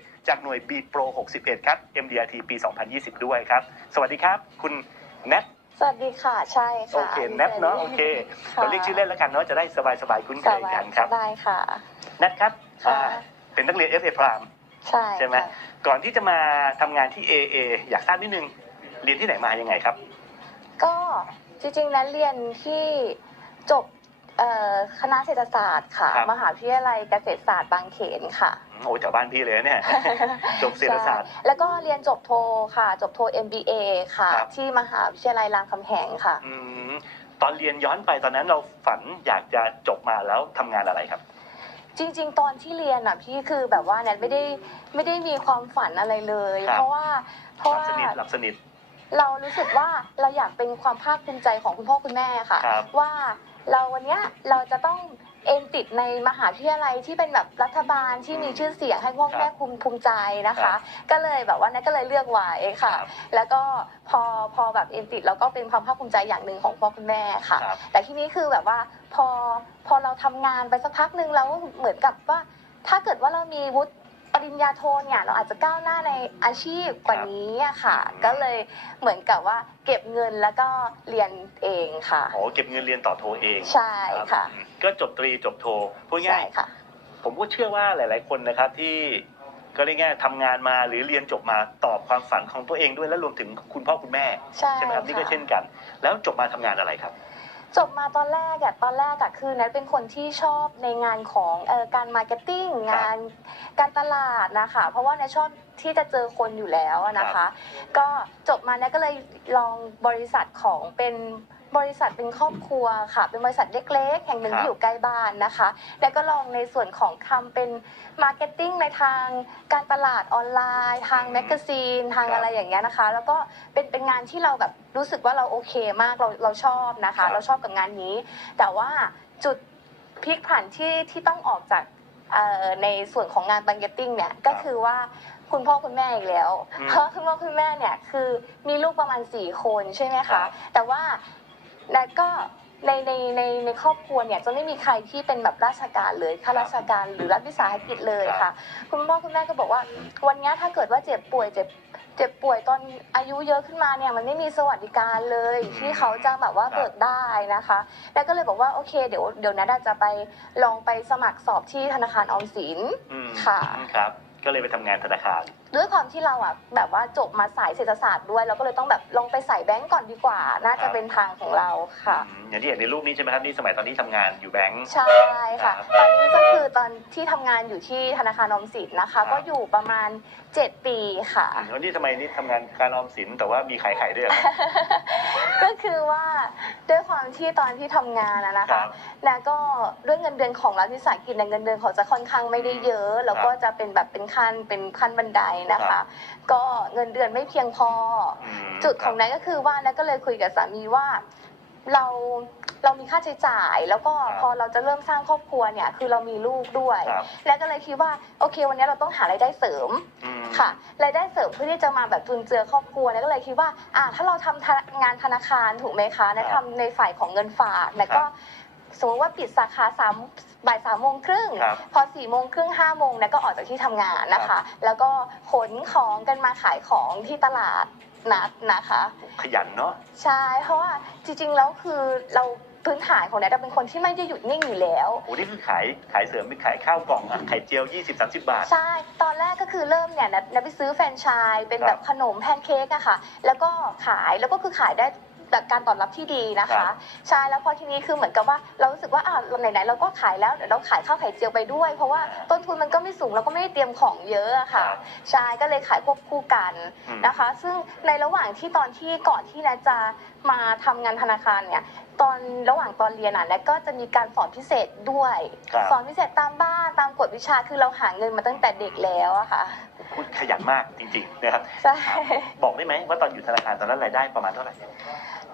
61 จากหน่วย Beat Pro 61 ครับ MDRT ปี 2020 ด้วยครับ สวัสดีครับ คุณแนทสวัสดีค่ะ ใช่ค่ะ โอเคแนทเนาะโอเคค่ะเราเรียกชื่อเล่นแล้วกันเนาะจะได้สบายๆคุ้นเคสยบายกันครับได้ค่ะแนทครับค่ะอ่าเป็นนักเรียน FA พรามใช่ใช่ไหมค่ะก่อนที่จะมาทำงานที่ AA อยากทราบนิดนึงเรียนที่ไหนมายังไงครับ ก็จริงๆนั้นเรียนที่จบเอ่อคณะเศรษฐศาสตร์ค่ะครับมหาวิทยาลัยเกษตรศาสตร์บางเขนค่ะ โอ้แถวบ้านพี่เลยเนี่ย จบเศรษฐศาสตร์ใช่แล้วก็เรียนจบโทค่ะ จบโท MBA ค่ะครับที่มหาวิทยาลัยรามคำแหงค่ะอืมตอนเรียนย้อนไปตอนนั้นเราฝันอยากจะจบมาแล้วทำงานอะไรครับจริง ๆ ตอนที่เรียนอะพี่คือแบบว่าแนทไม่ได้ไม่ได้มีความฝันอะไรเลยครับเพราะว่าเพหราะลับว่าสนิทหลับสนิทเรารู้สึกว่าเราอยากเป็นความภาคภูมิใจของคุณพ่อคุณแม่ค่ะครับว่าเราวันเนี้ยเราจะต้อง เอ็นติดในมหาวิทยาลัยที่เป็นแบบรัฐบาลที่มีชื่อเสียงให้พ่อครับแม่ภูมิภูมิใจนะครัคะบก็เลยแบบว่านั่นก็เลยเลือกไว้ค่ะครับแล้วก็พอพอแบบเอ็นติดเราก็เป็นความภาคภูมิใจอย่างหนึ่งของพ่อคุณแม่ค่ะครับแต่ที่นี้คือแบบว่าพอพอเราทำงานไปสักพักหนึ่งเราก็เหมือนกับว่า ถ้าเกิดว่าเรามีวุฒิปริญญาโทเนี่ยเราอาจจะก้าวหน้าในอาชีพกว่านี้อะค่ะอืมก็เลยเหมือนกับว่าเก็บเงินแล้วก็เรียนเองค่ะโอ้เก็บเงินเรียนต่อโทเอง ใช่รับค่ะอืม ก็จบตรีจบโทพูดใช่ง่ายค่ะ ผมก็เชื่อว่าหลาย ๆ คนนะครับที่ก็เรียกง่ายๆทำงานมาหรือเรียนจบมาตอบความฝันของตัวเองด้วยและรวมถึงคุณพ่อคุณแม่ใช่ใช่ไหมครับนี่ก็ค่ะเช่นกัน แล้วจบมาทำงานอะไรครับ จบมาตอนแรกอะตอนแรกอะคือนัทเป็นคนที่ชอบในงานของเอ่อการมาร์เก็ตติ้งครับงานการตลาดนะคะเพราะว่านัทชอบที่จะเจอคนอยู่แล้วอะนะคะ ก็จบมานัทก็เลยลองบริษัทของเป็น บริษัทเป็นครอบครัวค่ะ เป็นบริษัทเล็กๆ แห่งหนึ่งครับที่อยู่ใกล้บ้านนะคะ แล้วก็ลองในส่วนของทำเป็นมาร์เก็ตติ้งในทางการตลาดออนไลน์ ทางแมกกาซีน ทางครับอะไรอย่างเงี้ยนะคะ แล้วก็เป็นเป็นงานที่เราแบบรู้สึกว่าเราโอเคมากเราเราชอบนะครัคะบเราชอบกับงานนี้ แต่ว่าจุดพลิกผันที่ที่ต้องออกจากเอ่อในส่วนของงานมาร์เก็ตติ้งเนี่ยก็คือว่าคุณพ่อคุณแม่อีกแล้วอืมเพราะคุณพ่อคุณแม่เนี่ยคือมีลูกประมาณสี่คนใช่ไหมครัคะบแต่ว่า แนทก็ในในในในครอบครัวเนี่ยจะไม่มีใครที่เป็นแบบราชการเลยข้าราชการหรือรัฐวิสาหกิจเลยค่ะ คุณพ่อคุณแม่ก็บอกว่า วันเนี้ยถ้าเกิดว่าเจ็บป่วยเจ็บเจ็บป่วยตอนอายุเยอะขึ้นมาเนี่ยมันไม่มีสวัสดิการเลยที่เขาจะแบบว่าเบิกได้นะคะแล้วก็เลยบอกว่าโอเคเดี๋ยวเดี๋ยวนัดจะไปลองไปสมัครสอบที่ธนาคารออมสินอืมค่ะครับ ก็เลยไปทำงานธนาคาร ด้วยความที่เราอะแบบว่าจบมาสายเศรษฐศาสตร์ด้วยเราก็เลยต้องแบบลองไปใส่แบงก์ก่อนดีกว่า น่าครัจะบเป็นทางของเราค่ะ อืมอย่างที่เห็นในรูปนี้ใช่ไหมครับนี่สมัยตอนที่ทำงานอยู่แบงค์ใช่ค่ะครับตอนนี้ก็คือตอนที่ทำงานอยู่ที่ธนาคารออมสินนะคะครับก็อยู่ประมาณ 7 ปีค่ะวันนี้ทำไมนี่ทำงานการออมสินแต่ว่ามีขายไข่ด้วยเหรอก็คือว่าด้วยความที่ตอนที่ทำงานอะนะครัคะ บ แล้วก็ด้วยเงินเดือนของรัฐวิสาหกิจในยเงินเดือนเขาจะค่อนข้างไม่ได้เยอะ แล้วก็จะเป็นแบบเป็นขั้นเป็นขั้นบันไดนะครัคะบก็เงินเดือนไม่เพียงพออืมจุดของนั้นก็คือว่านัทก็เลยคุยกับสามีว่าเราเรามีค่าใช้จ่าย แล้วก็ครับพอเราจะเริ่มสร้างครอบครัวเนี่ย คือเรามีลูกด้วยครับแล้วก็เลยคิดว่าโอเค วันนี้เราต้องหารายได้เสริมอืมค่ะรายได้เสริมเพื่อที่จะมาแบบจุนเจือครอบครัวแล้วก็เลยคิดว่าอ่าถ้าเราทำธนงานธนาคารถูกไหมคะนะครับทำในฝ่ายของเงินฝากแล้วก็ สมมติว่าปิดสาขาสามบ่ายสามโมงครึ่งครับพอสี่โมงครึ่งห้าโมงแล้วก็ออกจากที่ทำงานนะครัคะ บ แล้วก็ขนของกันมาขายของที่ตลาดนัดนะคะ ขยันเนาะ ใช่เพราะว่าจริงๆแล้วคือเราพื้นฐานของแนทเป็นคนที่ไม่ได้หยุดนิ่งอยู่แล้ว โอ้นี่คือขายขายเสริมเป็นขายข้าวกล่องอะไข่เจียว 20-30 บาท ใช่ ตอนแรกก็คือเริ่มเนี่ยนะนะไปซื้อแฟรนไชส์เป็นครับแบบขนมแพนเค้กอะค่ะ แล้วก็ขาย แล้วก็คือขายได้ แบบการตอบรับที่ดีนะครัคะ บ ใช่แล้วพอทีนี้คือเหมือนกับว่าเรารู้สึกว่าอ่าไหนๆเราก็ขายแล้วเดี๋ยวเราขายข้าวไข่เจียวไปด้วย เพราะว่าต้นทุนมันก็ไม่สูงเราก็ไม่ได้เตรียมของเยอะอะค่ะครับใช่ก็เลยขายควบคู่กันอืม นะคะ ซึ่งในระหว่างที่ตอนที่ก่อนที่นะจะมาทำงานธนาคารเนี่ย ตอนระหว่างตอนเรียนอะนะก็จะมีการสอนพิเศษด้วย ครับ สอนพิเศษตามบ้านตามกฎวิชาคือเราหาเงินมาตั้งแต่เด็กแล้วอะค่ะพูดขยันมากจริงๆนะครับ ใช่ บอกได้ไหมว่าตอนอยู่ธนาคารตอนนั้นรายได้ประมาณเท่าไหร่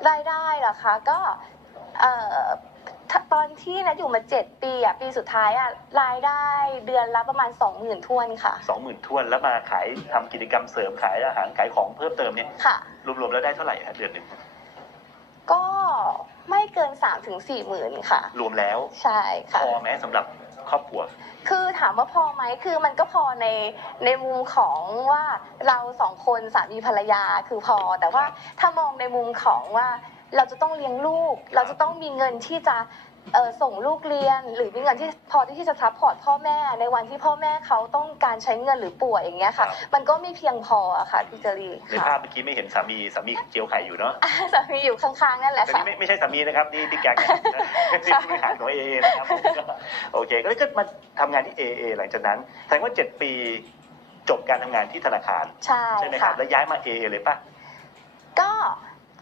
รายได้เหรอคะก็เอ่อถ้าตอนที่นะอยู่มาเจ็ดปีอะปีสุดท้ายอะรายได้เดือนละประมาณสองหมื่นทวนค่ะสองหมื่นทวนแล้วมาขายทำกิจกรรมเสริมขายอาหารขายของเพิ่มเติมเนี่ยค่ะรวมๆแล้วได้เท่าไหร่ครับเดือนหนึ่งก็ไม่เกินสามถึงสี่หมื่นค่ะ รวมแล้วใช่พค่ะอไหมสำหรับ ครอบครัว คือถามว่าพอไหมคือมันก็พอในในมุมของว่าเราสองคนสามีภรรยาคือพอ แต่ว่าถ้ามองในมุมของว่าเราจะต้องเลี้ยงลูก เราจะต้องมีเงินที่จะ เอ่อส่งลูกเรียนหรือมีเงินที่พอที่จะซัพพอร์ตพ่อแม่ในวันที่พ่อแม่เขาต้องการใช้เงินหรือป่วยอย่างเงี้ยค่ะ ครับ มันก็ไม่เพียงพออะค่ะพี่เจรีในค่ะภาพเมื่อกี้ไม่เห็นสามีสามีเจียวไข่อยู่เนาะสามีอยู่ข้างๆนั่นแหละแต่ค่ะ นี่ไม่ไม่ใช่สามีนะครับนี่พี่แก๊กนะที่ผู้บริหารของเอนะครับผมก็โอเคก็ก็มาทำงานที่เอเอหลังจากนั้นแสดงว่าเจ็ดปีจบการทำงานที่ธนาคารใช่ใช่ไหมครัค่ะ บแล้วย้ายมาเอเอเลยป่ะ ก็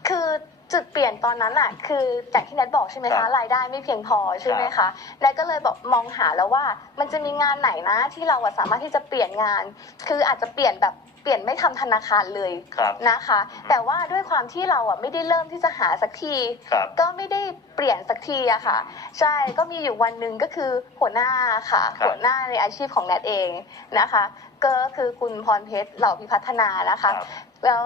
คือ จุดเปลี่ยนตอนนั้นอะคือจากที่แนทบอกใช่ไหมครัคะบรายได้ไม่เพียงพอใช่ไหมคะแนทก็เลยบอกมองหาแล้วว่า มันจะมีงานไหนนะที่เราอะสามารถที่จะเปลี่ยนงาน คืออาจจะเปลี่ยนแบบเปลี่ยนไม่ทำธนาคารเลยครับนะคะ แต่ว่าด้วยความที่เราอะไม่ได้เริ่มที่จะหาสักทีครับก็ไม่ได้เปลี่ยนสักทีอะค่ะ ใช่ก็มีอยู่วันหนึ่งก็คือหัวหน้าค่ะครับหัวหน้าในอาชีพของแนทเองนะคะก็คือคุณพรเพชรเหล่าพิพัฒนานะครัคะบแล้ว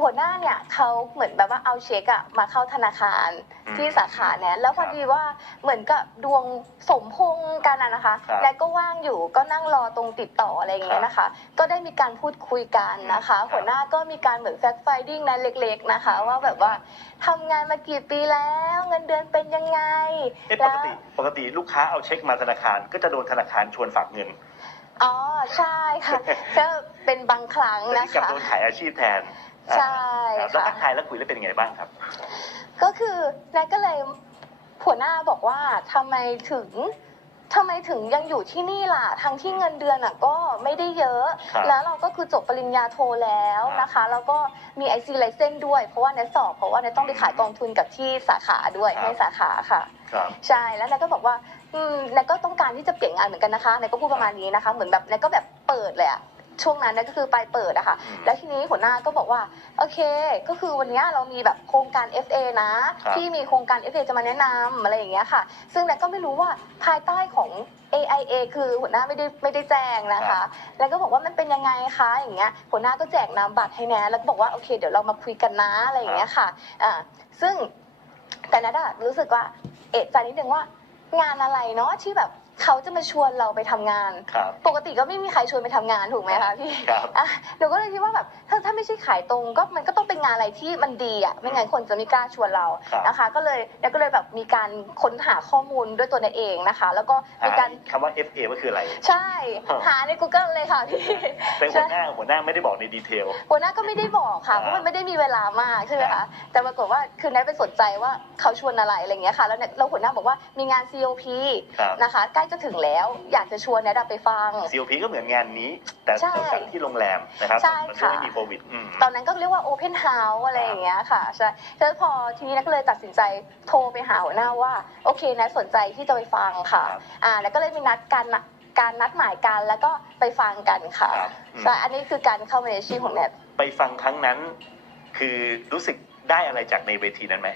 หัวหน้าเนี่ยเขาเหมือนแบบว่าเอาเช็คอะมาเข้าธนาคารอืมที่สาขาเนี่ยแล้วพอดีว่าเหมือนกับดวงสมพงษ์กันอะนะคะครับแล้วก็ว่างอยู่ก็นั่งรอตรงติดต่ออะไรอย่างเงี้ยนะคะ ก็ได้มีการพูดคุยกันนะคะครับหัวหน้าก็มีการเหมือนแฟกต์ไฟดิ้งนั้นเล็ก ๆนะคะ ว่าแบบว่าทำงานมากี่ปีแล้วเงินเดือนเป็นยังไงเอ๊ะปกติปกติลูกค้าเอาเช็คมาธนาคาร ก็จะโดนธนาคารชวนฝากเงิน อ๋อใช่ค่ะก็เป็นบางครั้งแต่นะนี่กลับคะ โดนขายอาชีพแทนใช่ครับแล้วค่ะ ทักทายแล้วคุยแล้วเป็นยังไงบ้างครับ ก็คือแนทก็เลยหัวหน้าบอกว่าทำไมถึงทำไมถึงยังอยู่ที่นี่ล่ะทั้งที่เงินเดือนอะก็ไม่ได้เยอะ ครับแล้วเราก็คือจบปริญญาโทแล้วนะคะ แล้วก็มีไอซีไลเซนด้วย เพราะว่าแนทสอบเพราะว่าแนทต้องไปขายกองทุนกับที่สาขาด้วยครับให้สาขาค่ะครับ ใช่แล้วนายก็บอกว่าอืมนายก็ต้องการที่จะเปลี่ยนงานเหมือนกันนะคะนายก็พูดประมาณนี้นะคะ เหมือนแบบนายก็แบบเปิดเลยอะช่วงนั้นนายก็คือไปเปิดอะค่ะอืมแล้วทีนี้หัวหน้าก็บอกว่า โอเค ก็คือวันเนี้ยเรามีแบบโครงการ FA นะครับที่มีโครงการ FA จะมาแนะนำอะไรอย่างเงี้ยค่ะ ซึ่งนายก็ไม่รู้ว่าภายใต้ของ AIA คือหัวหน้าไม่ได้ไม่ได้แจ้งนะคะ แล้วก็บอกว่ามันเป็นยังไงคะอย่างเงี้ย หัวหน้าก็แจกนามบัตรให้แนทแล้วก็บอกว่าโอเค เดี๋ยวเรามาคุยกันนะอะไรอย่างเงี้ยค่ะ อ่า ซึ่งแต่นัทอะรู้สึกว่า เอะใจนิดนึงว่างานอะไรเนาะที่แบบ เขาจะมาชวนเราไปทำงาน ครับ ปกติก็ไม่มีใครชวนไปทำงานถูกไหมคะพี่ครับ อะหนูก็เลยคิดว่าแบบถ้าถ้าไม่ใช่ขายตรงก็มันก็ต้องเป็นงานอะไรที่มันดีอะไม่งั้นคนจะไม่กล้าชวนเราครับ นะคะ ก็เลยแล้วก็เลยแบบมีการค้นหาข้อมูลด้วยตัวเนยเองนะคะ แล้วก็มีการคำว่า FA ว่าคืออะไร ใช่หาใน Google เลยค่ะพี่แต่หัวหน้าหัวหน้าไม่ได้บอกในดีเทล หัวหน้าก็ไม่ได้บอกค่ะอ่าเพราะมันไม่ได้มีเวลามากใช่ไหมครัคะบแต่ปรากฏว่าคือแนทไปสนใจว่าเขาชวนอะไรอะไรอย่างเงี้ยค่ะแล้วเนี่ยแล้วหัวหน้าบอกว่ามีงาน COP ครับ นะคะใกล้จะถึงแล้ว อยากจะชวนแนทอะไปฟัง COP ก็เหมือนงานนี้ แต่ใช่เราจัดที่โรงแรมนะครับใช่มันค่ะไม่มีโควิดอืม ตอนนั้นก็เรียกว่า Open House อะไรอย่างเงี้ยค่ะใช่แล้วพอทีนี้แนทก็เลยตัดสินใจโทรไปหาหัวหน้าว่า โอเคแนทสนใจที่จะไปฟังค่ะครับอ่าแล้วก็เลยมีนัดการนัดการนัดหมายกันแล้วก็ไปฟังกันค่ะครับอืม ใช่อันนี้คือการเข้ามาในอาชีพของแนท ไปฟังครั้งนั้น คือรู้สึกได้อะไรจากในเวทีนั้นไหม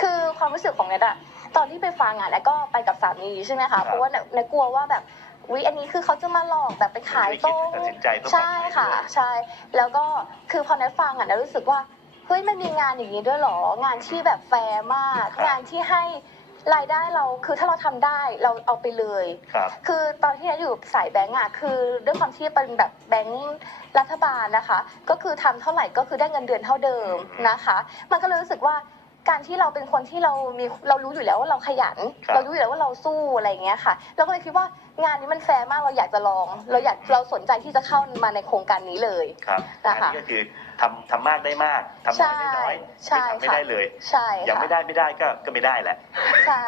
คือความรู้สึกของแนทอะ ตอนที่ไปฟังอะแนทก็ไปกับสามีใช่ไหมครัคะบเพราะว่าแนทแนทกลัวว่าแบบวิอันนี้คือเขาจะมาหลอกแบบไปขายตรงไม่คิดตัดสินใจต้องใช่ค่ะไปด้วยใช่ แล้วก็คือพอแนทฟังอะแนทรู้สึกว่าเฮ้ยมันมีงานอย่างนี้ด้วยเหรองานที่แบบแฟร์มากครับงานที่ให้รายได้เราคือถ้าเราทำได้เราเอาไปเลยครับคือตอนที่แนทอยู่สายแบงก์อะคือด้วยความที่เป็นแบบแบงก์รัฐบาลนะคะ ก็คือทำเท่าไหร่ก็คือได้เงินเดือนเท่าเดิมนะคะ มันก็เลยรู้สึกว่า การที่เราเป็นคนที่เรามีเรารู้อยู่แล้วว่าเราขยัน ครับ เรารู้อยู่แล้วว่าเราสู้อะไรอย่างเงี้ยค่ะ เราก็เลยคิดว่างานนี้มันแฟร์มากเราอยากจะลอง เราอยากเราสนใจที่จะเข้ามาในโครงการนี้เลย ครับนะคะอันนี้ก็คือทำทำมากได้มากทำน้อยได้น้อยใช่ไม่ทำไม่ค่ะ ได้เลยใช่ยังค่ะไม่ได้ไม่ได้ก็ก็ไม่ได้แหละใช่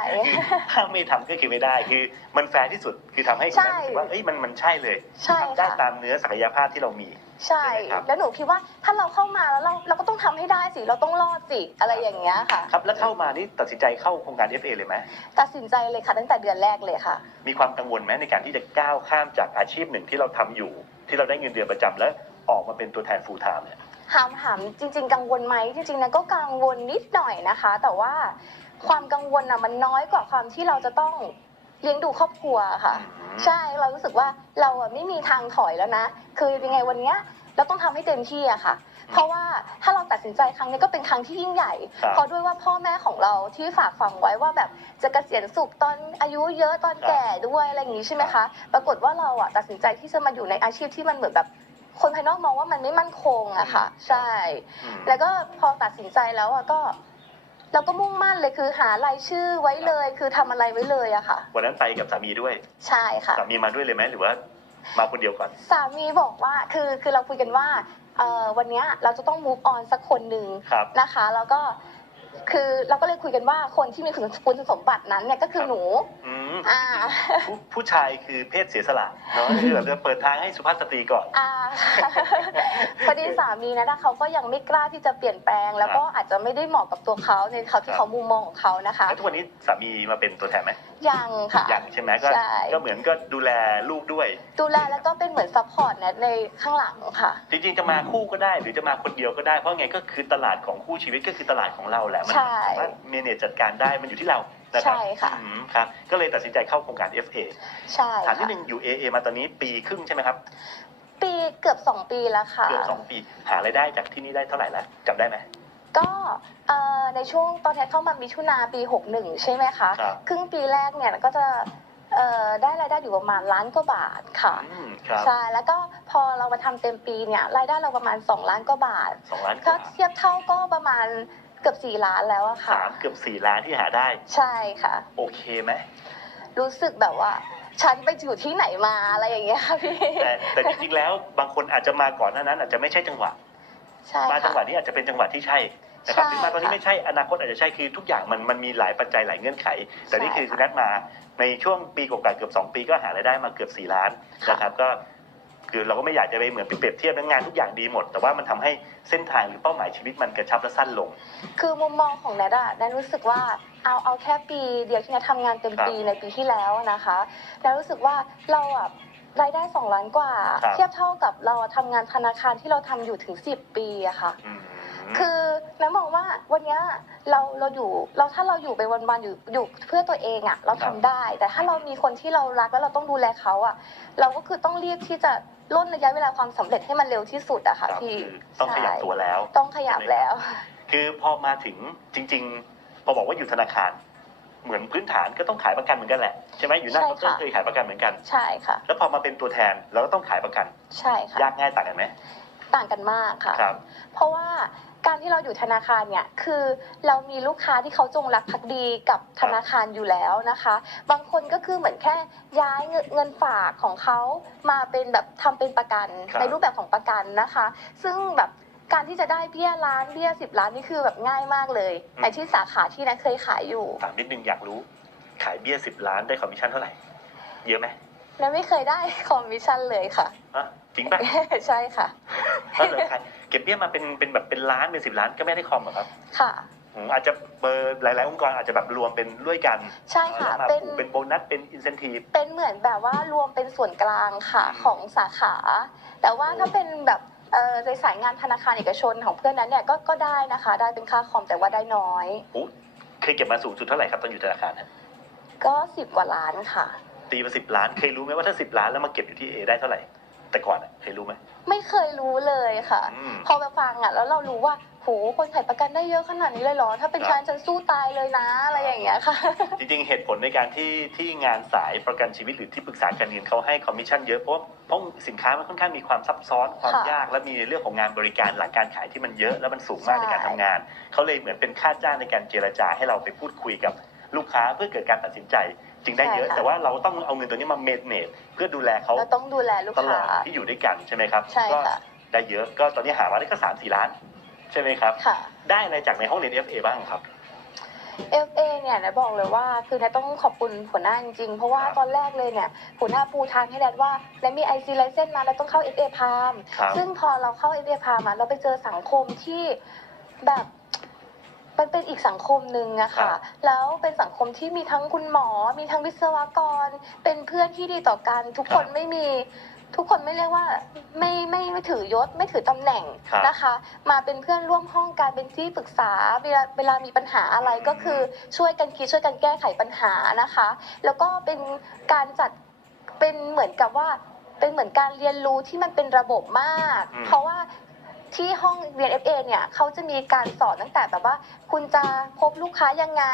ถ้าไม่ทำก็คือไม่ได้คือมันแฟร์ที่สุดคือทำให้คุณใช่รู้สึกว่าเอ้ยมันมันใช่เลยใช่ทำได้ค่ะ ตามเนื้อศักยภาพที่เรามี ใช่ ใช่ไหมครับ แล้วหนูคิดว่าถ้าเราเข้ามาแล้วเราเราก็ต้องทำให้ได้สิ เราต้องรอดสิ อะไรอย่างเงี้ยค่ะ ครับแล้วเข้ามานี่ตัดสินใจเข้าโครงการ FA เลยไหมตัดสินใจเลยค่ะตั้งแต่เดือนแรกเลยค่ะ มีความกังวลไหมในการที่จะก้าวข้ามจากอาชีพหนึ่งที่เราทำอยู่ ที่เราได้เงินเดือนประจำแล้วออกมาเป็นตัวแทน full time เนี่ย ถามถามจริง ๆ กังวลไหมจริงๆนะก็กังวลนิดหน่อยนะคะ แต่ว่าความกังวลน่ะมันน้อยกว่าความที่เราจะต้อง เลี้ยงดูครอบครัวค่ะอืมใช่เรารู้สึกว่าเราอะไม่มีทางถอยแล้วนะ คือยังไงวันเนี้ยเราต้องทำให้เต็มที่อะค่ะ เพราะว่าถ้าเราตัดสินใจครั้งนี้ก็เป็นครั้งที่ยิ่งใหญ่ครับ เพราะด้วยว่าพ่อแม่ของเราที่ฝากฝังไว้ว่าแบบจะเกษียณสุขตอนอายุเยอะตอนแก่ด้วยอะไรอย่างนี้ใช่ไหมคะ ปรากฏว่าเราอะตัดสินใจที่จะมาอยู่ในอาชีพที่มันเหมือนแบบ คนภายนอกมองว่ามันไม่มั่นคงอะค่ะ ใช่ อืม แล้วก็พอตัดสินใจแล้วอะก็ เราก็มุ่งมั่นเลยคือหารายชื่อไว้เลย คือทำอะไรไว้เลยอะค่ะ วันนั้นไปกับสามีด้วย ใช่ค่ะ สามีมาด้วยเลยไหมหรือว่า มาคนเดียวก่อน สามีบอกว่าคือคือเราคุยกันว่าเอ่อวันเนี้ยเราจะต้อง move on สักคนหนึ่งครับ นะคะ แล้วก็คือเราก็เลยคุยกันว่าคนที่มีคุณสมบัตินั้นเนี่ยก็คือหนู อืม อ่า ผู้ผู้ชายคือเพศเสียสละเนาะคือแบบจะเปิดทางให้สุภาพสตรีก่อน อ่าพอดีสามีนะเขาก็ยังไม่กล้าที่จะเปลี่ยนแปลง แล้วก็อาจจะไม่ได้เหมาะกับตัวเขาในเขาที่เขามุมมองของเขานะคะแล้วทุกวันนี้สามีมาเป็นตัวแทนไหมยังค่ะอย่างใช่ไหมก็ใช่ ก็เหมือนก็ดูแลลูกด้วย ดูแลแล้วก็เป็นเหมือนซัพพอร์ตนะในข้างหลังค่ะ จริงๆจะมาคู่ก็ได้ หรือจะมาคนเดียวก็ได้เพราะไงก็คือตลาดของคู่ชีวิตก็คือตลาดของเราแหละมัใช่ สามารถเมเนจจัดการได้มันอยู่ที่เรา นะครัใช่ค่ะอืมครับ ก็เลยตัดสินใจเข้าโครงการ FA ใช่ถามนิดค่ะนึงอยู่ AA มาตอนนี้ปีครึ่งใช่ไหมครับปีเกือบสองปีแล้วค่ะ เกือบสองปี หารายได้จากที่นี่ได้เท่าไหร่แล้วจำได้ไหม ก็เอ่อในช่วงตอนนี้เข้ามามิถุนาปี 61 ใช่ไหมคะ ครับ ครึ่งปีแรกเนี่ยก็จะเอ่อได้รายได้อยู่ประมาณล้านกว่าบาทค่ะ อืมครับใช่แล้วก็พอเรามาทำเต็มปีเนี่ยรายได้เราประมาณ 2 ล้านกว่าบาทสองล้านกก็ว่าเทียบเท่าก็ประมาณ เกือบ4ล้านแล้วอะค่ะ สามเกือบสี่ล้านที่หาได้ ใช่ค่ะ โอเคไหมรู้สึกแบบว่า ฉันไปอยู่ที่ไหนมาอะไรอย่างเงี้ยค่ะพี่แต่แต่จริงๆแล้วบางคนอาจจะมาก่อนหน้านั้น อาจจะไม่ใช่จังหวะ ใช่มาจังหวะค่ะ นี้อาจจะเป็นจังหวะที่ใช่นะครับใช่หรือมาตอนนี้ไม่ใช่อนาคตอาจจะใช่คือทุกอย่างมันมันมีหลายปัจจัยหลายเงื่อนไข แต่นี่ใช่คือค่ะคุณนัทมาในช่วงปีกว่าๆเกือบสองปีก็หารายได้มาเกือบสี่ล้านค่ะ นะครับก็ คือเราก็ไม่อยากจะไปเหมือนไปเปรียบเทียบนะงานทุกอย่างดีหมด แต่ว่ามันทำให้เส้นทางหรือเป้าหมายชีวิตมันกระชับและสั้นลง คือมุมมองของแนทอะแนทรู้สึกว่าเอาเอาแค่ปีเดียวที่แนททำงานเต็มครับปีในปีที่แล้วนะคะแนทรู้สึกว่าเราอะรายได้สองล้านกว่าครับเทียบเท่ากับเราทำงานธนาคารที่เราทำอยู่ถึงสิบปีอะค่ะอืม คือแนทมองว่าวันเนี้ยเราเราอยู่เราถ้าเราอยู่ไปวันๆอยู่อยู่เพื่อตัวเองอะเราทำได้ แต่ถ้าเรามีคนที่เรารักแล้วเราต้องดูแลเขาอะเราก็คือต้องรีบที่จะล่นระยะเวลาความสำเร็จให้มันเร็วที่สุดอะครัค่ะบพี่คือต้องขยับตัวแล้ว ต้องขยับแล้ว คือพอมาถึงจริง ๆ พอบอกว่าอยู่ธนาคารเหมือนพื้นฐานก็ต้องขายประกันเหมือนกันแหละใช่ไหมอยู่หน้าใช่เคาน์เตอร์ค่ะเคยขายประกันเหมือนกันใช่ค่ะ แล้วพอมาเป็นตัวแทนเราก็ต้องขายประกัน ใช่ค่ะยากง่ายต่างกันไหม ต่างกันมากค่ะ ครับ เพราะว่าการที่เราอยู่ธนาคารเนี่ยคือเรามีลูกค้าที่เขาจงรักภักดีกับธนาคารอยู่แล้วนะคะ บางคนก็คือเหมือนแค่ย้ายเงินเงินฝากของเขามาเป็นแบบทำเป็นประกันครับ ในรูปแบบของประกันนะคะ ซึ่งแบบการที่จะได้เบี้ยล้านเบี้ยสิบล้านนี่คือแบบง่ายมากเลยในที่สาขาที่นัทเคยขายอยู่ถามนิดนึงอยากรู้ ขายเบี้ยสิบล้านได้คอมมิชชั่นเท่าไหร่ เยอะไหมนัทไม่เคยได้คอมมิชชั่นเลยค่ะอะ จริงป่ะ ใช่ค่ะ ถ้าเหลือขายเก็บเบี้ยมาเป็นเป็นแบบเป็นล้านเป็นสิบล้านก็ไม่ได้คอมเหรอครับ ค่ะ อืมอาจจะเบอร์หลาย ๆ องค์กรอาจจะแบบรวมเป็นด้วยกัน ใช่ค่ะ แล้วมา เป็น ผูกเป็นโบนัสเป็นอินเซนティブ เป็นเหมือนแบบว่ารวมเป็นส่วนกลางค่ะ อืม ของสาขา แต่ว่าถ้าเป็นแบบเอ่อในสายงานธนาคารเอกชนของเพื่อนนั้นเนี่ยก็ก็ได้นะคะ ได้เป็นค่าคอมแต่ว่าได้น้อย โอ้เคยเก็บมาสูงสุดเท่าไหร่ครับตอนอยู่ธนาคารเนี่ย ก็สิบกว่าล้านค่ะ ตีมาสิบล้าน เคยรู้ไหมว่าถ้าสิบล้านแล้วมาเก็บอยู่ที่เอได้เท่าไหร่ แต่ก่อนอะเคยรู้ไหม ไม่เคยรู้เลยค่ะ อืม พอมาฟังอะแล้วเรารู้ว่าโหคนขายประกันได้เยอะขนาดนี้เลยเหรอ ถ้าเป็นครับฉันฉันสู้ตายเลยนะอะไรอย่างเงี้ยค่ะ จริงๆ เหตุผลในการที่ที่งานสายประกันชีวิตหรือที่ปรึกษาการเงินเขาให้คอมมิชชั่นเยอะเพราะว่าเพราะสินค้ามันค่อนข้างมีความซับซ้อนความค่ะ ยาก และมีเรื่องของงานบริการหลังการขายที่มันเยอะแล้วมันสูงมากใช่ในการทำงาน เขาเลยเหมือนเป็นค่าจ้างในการเจรจาให้เราไปพูดคุยกับลูกค้าเพื่อเกิดการตัดสินใจ จึงได้เยอะแต่ว่าเราต้องเอาเงินตัวนี้มาเมนเนจเพื่อดูแลเขาเราต้องดูแลลูกตลอค้า ดที่อยู่ด้วยกันใช่ไหมครับใช่ก็ค่ะ ได้เยอะก็ตอนนี้หามาได้ก็สามสี่ล้าน ใช่ไหมครับ ค่ะ ได้อะไรจากในห้องเรียน FA บ้างครับ FA เนี่ยนะบอกเลยว่าคือนะต้องขอบคุณหัวหน้าจริงๆ เพราะว่าครับ ตอนแรกเลยเนี่ยหัวหน้าปูทางให้แดดว่าและมี IC license นะแล้วต้องเข้า FA พาม ครับ ซึ่งพอเราเข้า FA พามอะเราไปเจอสังคมที่แบบ มันเป็นอีกสังคมหนึ่งอะครัค่ะบแล้วเป็นสังคมที่มีทั้งคุณหมอ มีทั้งวิศวกร เป็นเพื่อนที่ดีต่อกัน ทุกคนไม่มีทุกคนไม่เรียกว่าไม่ไม่ไม่ถือยศไม่ถือตำแหน่งครับนะคะ มาเป็นเพื่อนร่วมห้องกันเป็นที่ปรึกษาเวลาเวลามีปัญหาอะไรก็คือช่วยกันคิดช่วยกันแก้ไขปัญหานะคะ แล้วก็เป็นการจัดเป็นเหมือนกับว่าเป็นเหมือนการเรียนรู้ที่มันเป็นระบบมากอืมเพราะว่า ที่ห้องเรียน FA เนี่ยเขาจะมีการสอนตั้งแต่แบบว่า คุณจะพบลูกค้ายังไง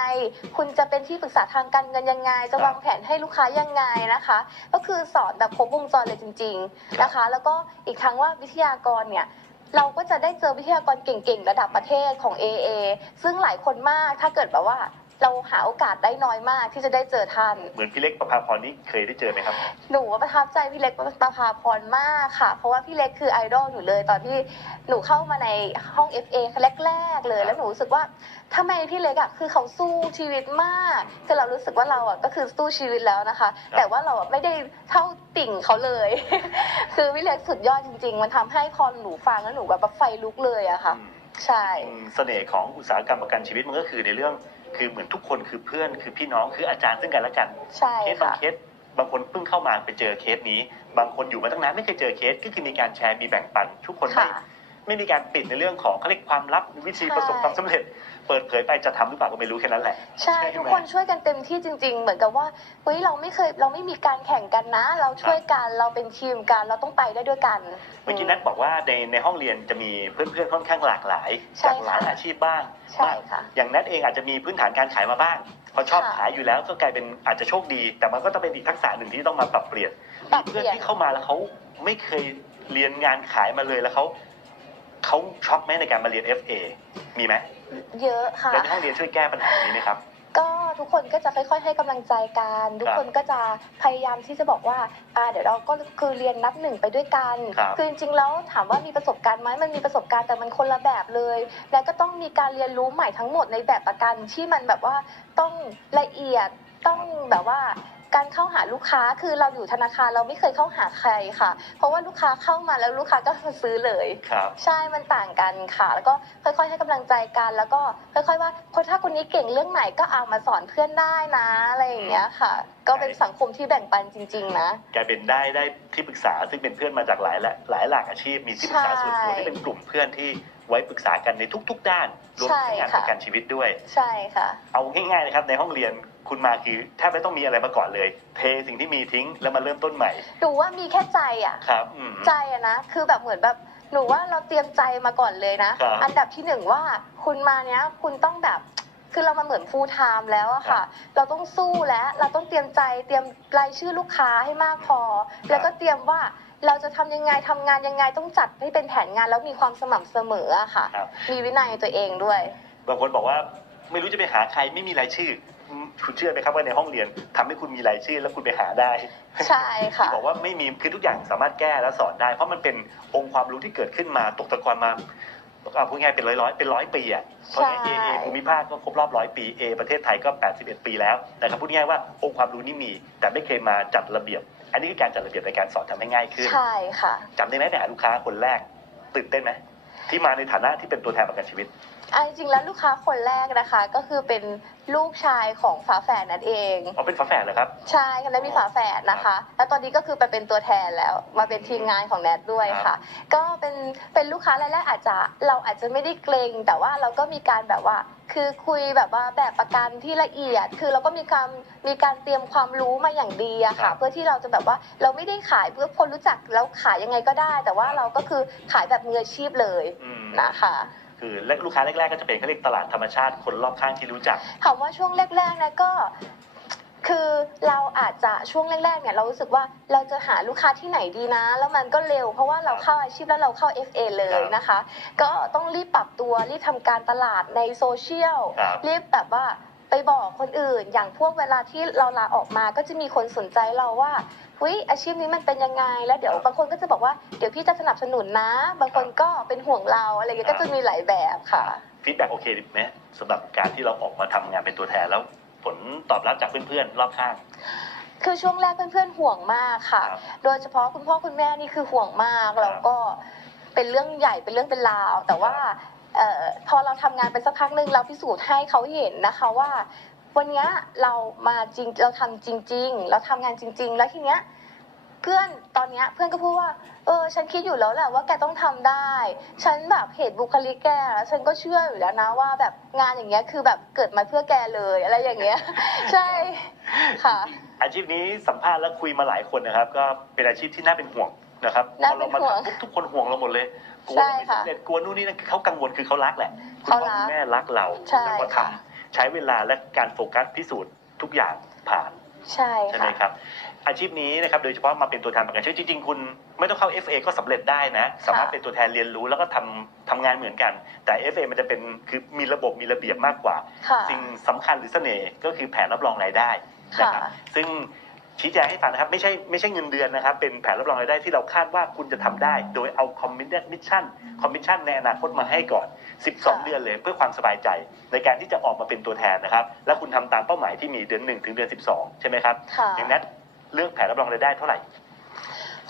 คุณจะเป็นที่ปรึกษาทางการเงินยังไง จะวางแผนให้ลูกค้ายังไงนะคะ ก็คือสอนแบบครบวงจรเลยจริง ๆนะคะ แล้วก็อีกทั้งว่าวิทยากรเนี่ยเราก็จะได้เจอวิทยากรเก่งๆ ระดับประเทศของ AA ซึ่งหลายคนมากถ้าเกิดแบบว่า เราหาโอกาสได้น้อยมากที่จะได้เจอท่าน เหมือนพี่เล็กประภาพรนี่เคยได้เจอไหมครับ หนูว่าประทับใจพี่เล็กประภาพรมากค่ะ เพราะว่าพี่เล็กคือไอดอลหนูเลยตอนที่หนูเข้ามาในห้อง FA แรกๆเลย แล้วหนูรู้สึกว่าทำไมพี่เล็กอะคือเขาสู้ชีวิตมากคือเรารู้สึกว่าเราอะก็คือสู้ชีวิตแล้วนะคะ แต่ว่าเราอะไม่ได้เท่าติ่งเขาเลย คือพี่เล็กสุดยอดจริง ๆ มันทำให้พอหนูฟังแล้วหนูแบบไฟลุกเลยอะค่ะอืมใช่อืมเสน่ห์ของอุตสาหกรรมประกันชีวิตมันก็คือในเรื่อง คือเหมือนทุกคนคือเพื่อนคือพี่น้องคืออาจารย์ซึ่งกันและกันใช่เคสบางค่ะ เคสบางคนเพิ่งเข้ามาไปเจอเคสนี้ บางคนอยู่มาตั้งนานไม่เคยเจอเคสก็คือมีการแชร์มีแบ่งปัน ทุกคนไม่ค่ะ ไม่มีการปิดในเรื่องของเขาเรียกความลับวิธีใช่ ประสบความสำเร็จ เปิดเผยไปจะทำหรือเปล่าก็ไม่รู้แค่นั้นแหละ ใช่ใช่ไหมทุกคนช่วยกันเต็มที่จริง ๆ เหมือนกับว่าเฮ้ยเราไม่เคยเราไม่มีการแข่งกันนะ เราช่วยกันเราเป็นทีมกันเราต้องไปได้ด้วยกันเมื่อกี้นัทบอกว่าในในห้องเรียนจะมีเพื่อนๆค่อนข้างหลากหลายใช่จากหลายค่ะอาชีพบ้างใช่ค่ะอย่างนัทเองอาจจะมีพื้นฐานการขายมาบ้างพอชอบค่ะขายอยู่แล้วก็กลายเป็นอาจจะโชคดี แต่มันก็ต้องเป็นอีกทักษะหนึ่งที่ต้องมาปรับเปลี่ยนปรัมีบเปเพื่อนลี่ยนที่เข้ามาแล้วเขาไม่เคยเรียนงานขายมาเลยแล้วเขาเขาช็อกไหมในการมาเรียน FA มีไหม เยอะค่ะ แล้วในห้องเรียนช่วยแก้ปัญหานี้ไหมครับ ก็ทุกคนก็จะค่อย ๆ ให้กำลังใจกัน ทุกคนก็จะพยายามที่จะบอกว่าอ่าเดี๋ยวเราก็คือเรียนนับหนึ่งไปด้วยกันครับอจริงๆแล้วถามว่ามีประสบการณ์ไหมมันมีประสบการณ์แต่มันคนละแบบเลย และก็ต้องมีการเรียนรู้ใหม่ทั้งหมดในแบบประกันที่มันแบบว่าต้องละเอียดต้องแบบว่า การเข้าหาลูกค้าคือเราอยู่ธนาคารเราไม่เคยเข้าหาใครค่ะ เพราะว่าลูกค้าเข้ามาแล้วลูกค้าก็มาซื้อเลยครับใช่มันต่างกันค่ะ แล้วก็ค่อยๆ ให้กำลังใจกัน แล้วก็ค่อย ๆ ว่าคนถ้าคนนี้เก่งเรื่องไหนก็เอามาสอนเพื่อนได้นะอะไรอย่างเงี้ยค่ะ ก็เป็นสังคมที่แบ่งปันจริง ๆ นะกลายเป็นได้ได้ที่ปรึกษาซึ่งเป็นเพื่อนมาจากหลายและหลายหลากอาชีพมีที่ปรึกษาส่วนตัวใช่ที่เป็นกลุ่มเพื่อนที่ไว้ปรึกษากันในทุก ๆ ด้านรวมถึงงานใช่ค่ะประกันชีวิตด้วย ใช่ค่ะ เอาง่ายๆนะครับในห้องเรียน คุณมาคือแทบไม่ต้องมีอะไรมาก่อนเลย เทสิ่งที่มีทิ้งแล้วมาเริ่มต้นใหม่หนูว่ามีแค่ใจอะครับอืม ใจอะนะคือแบบเหมือนแบบหนูว่าเราเตรียมใจมาก่อนเลยนะ ครับ อันดับที่หนึ่งว่าคุณมาเนี้ยคุณต้องแบบคือเรามาเหมือนฟูลไทม์แล้วอะค่ะ เราต้องสู้แล้วเราต้องเตรียมใจเตรียมรายชื่อลูกค้าให้มากพอ แล้วก็เตรียมว่าเราจะทำยังไงทำงานยังไงต้องจัดให้เป็นแผนงานแล้วมีความสม่ำเสมออะค่ะ ครับ มีวินัยตัวเองด้วย บางคนบอกว่าไม่รู้จะไปหาใครไม่มีรายชื่ออืม คุณเชื่อไหมครับว่าในห้องเรียนทำให้คุณมีรายชื่อแล้วคุณไปหาได้ ใช่ค่ะที่บอกว่าไม่มีคือทุกอย่างสามารถแก้และสอนได้ เพราะมันเป็นองค์ความรู้ที่เกิดขึ้นมาตกตะกอนมาเอาพูดง่ายๆเป็นร้อยร้อยๆเป็นร้อยปีอะเพราะงั้นใช่เอภูมิภาคก็ครบรอบร้อยปีเอประเทศไทยก็ 81 ปีแล้วนะครับพูดง่ายๆว่าองค์ความรู้นี่มี แต่ไม่เคยมาจัดระเบียบ อันนี้คือการจัดระเบียบในการสอนทำให้ง่ายขึ้นใช่ค่ะจำได้ไหมไปหาลูกค้าคนแรกตื่นเต้นไหมที่มาในฐานะที่เป็นตัวแทนประกันชีวิต อันจริงๆแล้วลูกค้าคนแรกนะคะ ก็คือเป็นลูกชายของฝาแฝดนั่นเอง อ๋อเป็นฝาแฝดเหรอครับ ใช่ค่ะและมีฝาแฝดนะคะ แล้วตอนนี้ก็คือไปเป็นตัวแทนแล้ว มาเป็นทีมงานของแนทด้วยค่ะ ก็เป็นเป็นลูกค้ารายแรกอาจจะเราอาจจะไม่ได้เกรง แต่ว่าเราก็มีการแบบว่า คือคุยแบบว่าแบบประกันที่ละเอียด คือเราก็มีการมีการเตรียมความรู้มาอย่างดีอะครัค่ะบเพื่อที่เราจะแบบว่าเราไม่ได้ขายเพื่อคนรู้จักแล้วขายยังไงก็ได้ แต่ว่าเราก็คือขายแบบมืออาชีพเลยอืมนะคะ คือและลูกค้าแรกๆก็จะเป็นเขาเรียกตลาดธรรมชาติคนรอบข้างที่รู้จักถามว่าช่วงแรกๆนะก็คือเราอาจจะช่วงแรกๆเนี่ยเรารู้สึกว่าเราจะหาลูกค้าที่ไหนดีนะ แล้วมันก็เร็ว เพราะว่าเราเข้าอาชีพแล้วเราเข้า FA เลยนะคะ ก็ต้องรีบปรับตัวรีบทำการตลาดในโซเชียลครับรีบแบบว่าไปบอกคนอื่น อย่างพวกเวลาที่เราลาออกมาก็จะมีคนสนใจเราว่า วิอาชีพนี้มันเป็นยังไง แล้วเดี๋ยวบางคนก็จะบอกว่าเดี๋ยวพี่จะสนับสนุนนะ บางคนก็เป็นห่วงเราอะไรอย่างเงี้ยก็จะมีหลายแบบค่ะฟีดแบ็กโอเคไหมสำหรับการที่เราออกมาทำงานเป็นตัวแทนแล้วผลตอบรับจากเพื่อนๆรอบข้างคือช่วงแรกเพื่อนๆห่วงมากค่ะครับโดยเฉพาะคุณพ่อคุณแม่นี่คือห่วงมากแล้วก็เป็นเรื่องใหญ่เป็นเรื่องเป็นราว แต่ว่าเอ่อพอเราทำงานไปสักพักหนึ่งเราพิสูจน์ให้เขาเห็นนะคะว่า วันเนี้ยเรามาจริงเราทำจริง ๆ เราทำงานจริง ๆ แล้วทีเนี้ยพื่อนตอนเนี้ยเพื่อนก็พูดว่า เออ ฉันคิดอยู่แล้วแหละว่าแกต้องทำได้ ฉันแบบเห็นบุคลิกแกแล้วฉันก็เชื่ออยู่แล้วนะว่าแบบงานอย่างเงี้ยคือแบบเกิดมาเพื่อแกเลยอะไรอย่างเงี้ย ใช่ค่ะอาชีพนี้สัมภาษณ์และคุยมาหลายคนนะครับ ก็เป็นอาชีพที่น่าเป็นห่วงนะครับน่าเป็นห่วงพอเรามาทำปุ๊บทุกคนห่วงเราหมดเลยกลัวใช่ไม่ค่ะสำเร็จกลัวนู่นนี่นั่นคือเขากังวลคือเขารักแหละคุณเขาพ่อรักคุณแม่รักเราใช่แล้วก็ทค่ะำ ใช้เวลาและการโฟกัสพิสูจน์ทุกอย่างผ่านใช่ใช่ไหมค่ะครับ อาชีพนี้นะครับโดยเฉพาะมาเป็นตัวแทนประกันชีวิตจริงๆ คุณไม่ต้องเข้า FA ก็สำเร็จได้นะ สามารถเป็นตัวแทนเรียนรู้แล้วก็ทำทำงานเหมือนกัน แต่ FA มันจะเป็นคือมีระบบมีระเบียบมากกว่าค่ะสิ่งสำคัญหรือเสน่ห์ก็คือแผนรับรองรายได้นะครับค่ะซึ่งชี้แจงให้ฟังนะครับไม่ใช่ไม่ใช่เงินเดือนนะครับ เป็นแผนรับรองรายได้ที่เราคาดว่าคุณจะทำได้ โดยเอาคอมมิชชั่นคอมมิชชั่นในอนาคตมาให้ก่อน 12 เดือนเลยเพื่อความสบายใจ ในการที่จะออกมาเป็นตัวแทนนะครับ และคุณทำตามเป้าหมายที่มีเดือน 1 ถึงเดือน 12 ใช่ไหมครับค่ะอย่างนั้นเลือกแผนรับรองรายได้เท่าไหร่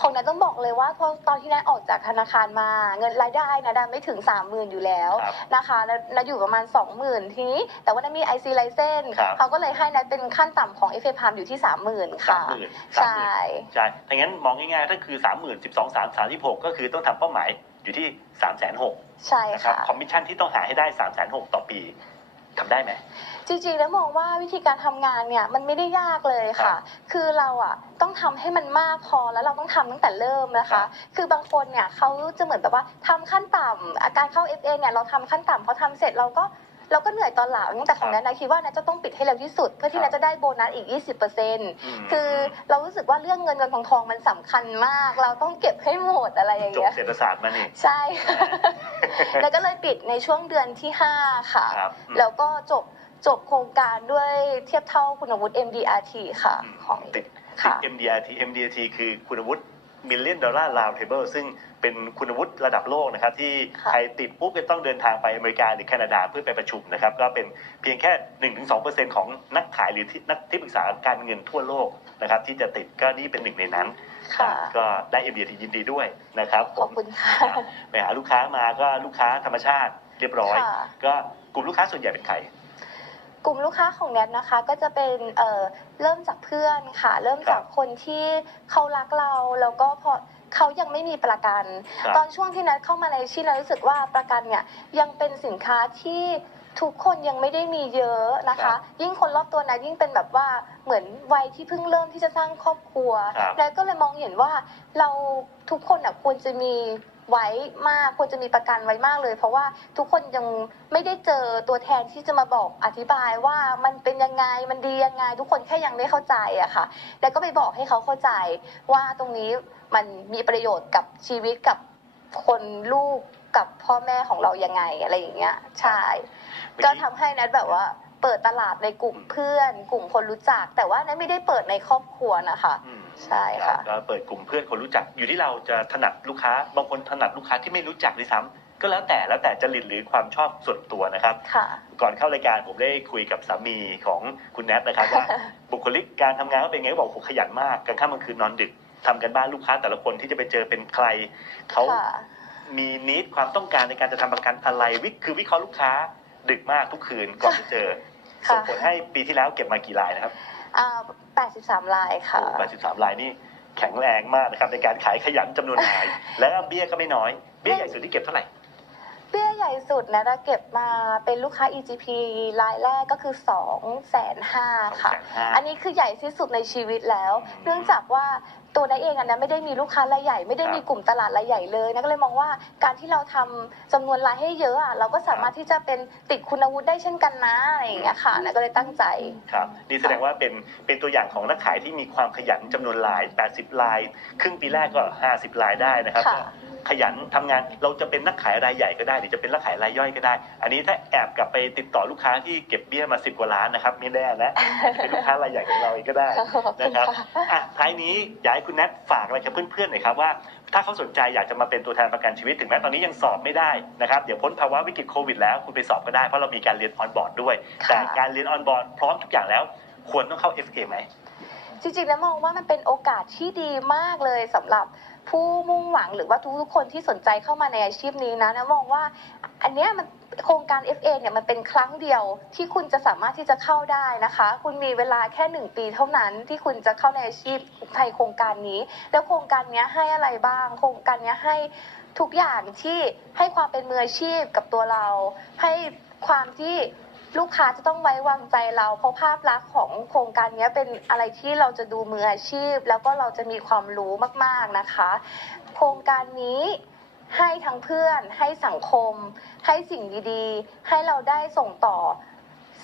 ของนัทต้องบอกเลยว่าพอตอนที่นัทออกจากธนาคารมา เงินรายได้นะดันไม่ถึง 3 0,000 อยู่แล้วครับนะคะนัทนัทอยู่ประมาณ 20,000 ทีนี้ แต่ว่านัทมี IC license ครับเขาก็เลยให้นัทเป็นขั้นต่ำของ FA p a l m อยู่ที่ 30,000สาค่ะมหมื่นใช่ ใช่ถ้างั้นมองง่ายๆถ้าคือ 3 0 0 0 0 12 3 36 ก็คือต้องทำเป้าหมาย อยู่ที่3 6 0 0 0ใช่นะครับค่ะคอมมิชชั่นที่ต้องหาให้ได้3 6 0 0 0ต่อปีทำได้ไหมจริงๆแล้วมองว่าวิธีการทำงานเนี่ยมันไม่ได้ยากเลยค่ะ คือเราอะต้องทำให้มันมากพอแล้วเราต้องทำตั้งแต่เริ่มนะครัคะบคือบางคนเนี่ยเขาจะเหมือนแบบว่าทำขั้นต่ำอาการเข้า FA เนี่ยเราทำขั้นต่ำพอทำเสร็จเราก็ เราก็เหนื่อยตอนหลังแต่ของครับนั้นนะคิดว่านะจะต้องปิดให้เร็วที่สุด เพื่อที่ครันะบจะได้โบนัสอีก 20%มคือเรารู้สึกว่าเรื่องเงินเงินทองทองมันสำคัญมาก เราต้องเก็บให้หมดอะไรอย่างจบเงี้ยเศรษฐศาสตร์มานี่ใช่แล้วก็เลยปิดในช่วงเดือนที่ 5 ค่ะครับอืมแล้วก็จบจบโครงการด้วยเทียบเท่าคุณวุฒิ MDRT ค่ะอืมของติดค่ะติด MDRT MDRT คือคุณวุฒิ Million Dollar Round Table ซึ่งเป็นคุณวุฒิระดับโลกนะครับที่ค่ะใครติดปุ๊บจะต้องเดินทางไปอเมริกาหรือแคนาดาเพื่อไปประชุมนะครับก็เป็นเพียงแค่ 1-2%ของนักขายหรือที่นักที่ปรึกษาการเงินทั่วโลกนะครับที่จะติดก็นี่เป็นหนึ่งในนั้นค่ะก็ได้ MDRT ยินดีด้วยนะครับผขอบมคุณค่ะไปหาลูกค้ามาก็ลูกค้าธรรมชาติเรียบร้อยค่ะก็กลุ่มลูกค้าส่วนใหญ่เป็นใคร กลุ่มลูกค้าของแนทนะคะก็จะเป็นเอ่อเริ่มจากเพื่อนค่ะ เริ่มจากคนที่เขารักเราแล้วก็พอเขายังไม่มีประกันครับตอนช่วงที่นัทเข้ามาในอาชีพนัทรู้สึกว่าประกันเนี่ยยังเป็นสินค้าที่ทุกคนยังไม่ได้มีเยอะนะครัคะบยิ่งคนรอบตัวนะยิ่งเป็นแบบว่าเหมือนวัยที่เพิ่งเริ่มที่จะสร้างครอบครัวครับนัทก็เลยมองเห็นว่าเราทุกคนอะควรจะมี ไว้มากควรจะมีประกันไว้มากเลย เพราะว่าทุกคนยังไม่ได้เจอตัวแทนที่จะมาบอกอธิบายว่ามันเป็นยังไงมันดียังไง ทุกคนแค่ยังไม่เข้าใจอะค่ะ แล้วก็ไปบอกให้เขาเข้าใจว่าตรงนี้มันมีประโยชน์กับชีวิตกับคนลูกกับพ่อแม่ของเรายังไงอะไรอย่างเงี้ยใช่เมื่อก็กี้ทำให้นัทแบบว่า เปิดตลาดในกลุ่มเพื่อน กลุ่มคนรู้จัก แต่ว่านัทไม่ได้เปิดในครอบครัวนะคะ อืมใช่ค่ะก็เปิดกลุ่มเพื่อนคนรู้จัก อยู่ที่เราจะถนัดลูกค้า บางคนถนัดลูกค้าที่ไม่รู้จักด้วยซ้ำก็แล้วแต่แล้วแต่จริตหรือความชอบส่วนตัวนะครับ ค่ะ ก่อนเข้ารายการผมได้คุยกับสามีของคุณแนทนะครับว่า บุคลิกการทำงานเขาเป็นไงเขาบอกผมขยันมากกลางค่ำกลางคืนนอนดึกทำกันบ้านลูกค้าแต่ละคนที่จะไปเจอเป็นใครเขา ค่ะ มีนิดความต้องการในการจะทำประกันอะไรวิคือวิเคราะห์ลูกค้า ดึกมากทุกคืนก่อนที่เจอค่ะส่งผลให้ปีที่แล้วเก็บมากี่รายนะครับอ่า83ลายค่ะโอ้83รายนี่แข็งแรงมากนะครับในการขายขยันจำนวนราย แล้วก็เบี้ยก็ไม่น้อย เบี้ยใหญ่สุดที่เก็บเท่าไหร่ เบี้ยใหญ่สุดนะเราเก็บมาเป็นลูกค้า EGP รายแรกก็คือ2แสนห้าค่ะ 250,000 อันนี้คือใหญ่ที่สุดในชีวิตแล้ว เนื่องจากว่าตัวนัทเองอะนะไม่ได้มีลูกค้ารายใหญ่ ไม่ได้มีกลุ่มตลาดรายใหญ่เลยนะก็เลยมองว่าการที่เราทำจำนวนรายให้เยอะอะเราก็สามารถที่จะเป็นติดคุณวุฒิได้เช่นกันนะอะไรอย่างเงี้ยค่ะนะก็เลยตั้งใจ ครับนี่แสดงว่าเป็นเป็นตัวอย่างของนักขายที่มีความขยันจำนวนราย 80ราย ครึ่งปีแรกก็ 50รายได้นะครับ ค่ะก็ ขยันทำงาน เราจะเป็นนักขายรายใหญ่ก็ได้หรือจะเป็นนักขายรายย่อยก็ได้ อันนี้ถ้าแอบกลับไปติดต่อลูกค้าที่เก็บเบี้ยมา10กว่าล้านนะครับไม่แน่นะอาจจะเป็นลูกค้ารายใหญ่ของเราเองก็ได้นะครับอะท้ายนี้อยากให้คุณแนทฝากอะไรกับเพื่อนๆหน่อยครับว่าถ้าเขาสนใจอยากจะมาเป็นตัวแทนประกันชีวิตถึงแม้ตอนนี้ยังสอบไม่ได้นะครับ เดี๋ยวพ้นภาวะวิกฤตโควิดแล้วคุณไปสอบก็ได้เพราะเรามีการเรียนออนบอร์ดด้วยค่ะแต่การเรียนออนบอร์ดพร้อมทุกอย่างแล้ว ควรต้องเข้า FA ไหมจริงๆแล้วมองว่ามันเป็นโอกาสที่ดีมากเลยสำหรับ ผู้มุ่งหวังหรือว่าทุกๆคนที่สนใจเข้ามาในอาชีพนี้นะนะมองว่าอันเนี้ยมันโครงการ FA เนี่ยมันเป็นครั้งเดียวที่คุณจะสามารถที่จะเข้าได้นะคะ คุณมีเวลาแค่หนึ่งปีเท่านั้นที่คุณจะเข้าในอาชีพในโครงการนี้ แล้วโครงการเนี้ยให้อะไรบ้าง โครงการเนี้ยให้ทุกอย่างที่ให้ความเป็นมืออาชีพกับตัวเรา ให้ความที่ ลูกค้าจะต้องไว้วางใจเราเพราะภาพลักษณ์ของโครงการนี้เป็นอะไรที่เราจะดูมืออาชีพ แล้วก็เราจะมีความรู้มากๆนะคะ โครงการนี้ให้ทั้งเพื่อนให้สังคม ให้สิ่งดีๆ ให้เราได้ส่งต่อ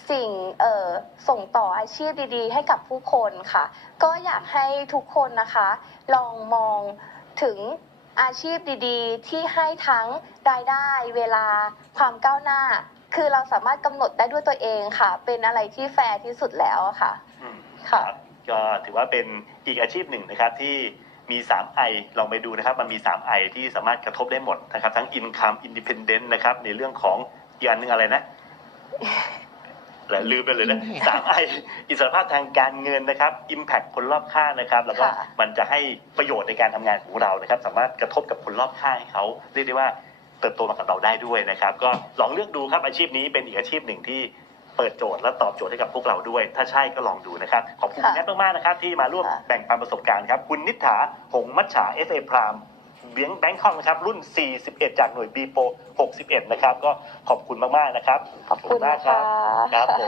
สิ่งเอ่อส่งต่ออาชีพดีๆ ให้กับผู้คนค่ะ ก็อยากให้ทุกคนนะคะ ลองมองถึงอาชีพดีๆ ที่ให้ทั้งรายได้เวลาความก้าวหน้า คือเราสามารถกำหนดได้ด้วยตัวเองค่ะ เป็นอะไรที่แฟร์ที่สุดแล้วอะค่ะอืมค่ะรับก็ถือว่าเป็นอีกอาชีพหนึ่งนะครับที่มี3ไอลองไปดูนะครับ มันมี3ไอที่สามารถกระทบได้หมดนะครับ ทั้ง income independent นะครับ ในเรื่องของอีกอันหนึงอะไรนะแล้วลืมไปเลยนะสามไออิสรภาพทางการเงินนะครับ impact คนรอบข้างนะครับ แล้วก็ค่ะมันจะให้ประโยชน์ในการทำงานของเรานะครับ สามารถกระทบกับคนรอบข้างให้เขาเรียกได้ว่า เติบโตมากับเราได้ด้วยนะครับ ก็ลองเลือกดูครับอาชีพนี้เป็นอีกอาชีพหนึ่งที่เปิดโจทย์และตอบโจทย์ให้กับพวกเราด้วย ถ้าใช่ก็ลองดูนะครับ ขอบคุณคุณแนทมากๆนะครับที่มาร่วมค่ะแบ่งปันประสบการณ์ครับ คุณนิษฐา หงมัชฉา FA พรามเบียงแบงคอกนะครับ รุ่น 41 จากหน่วย B โป61 นะครับ ก็ขอบคุณมากๆนะครับ ขอบคุณมากนะครัคะบครับผม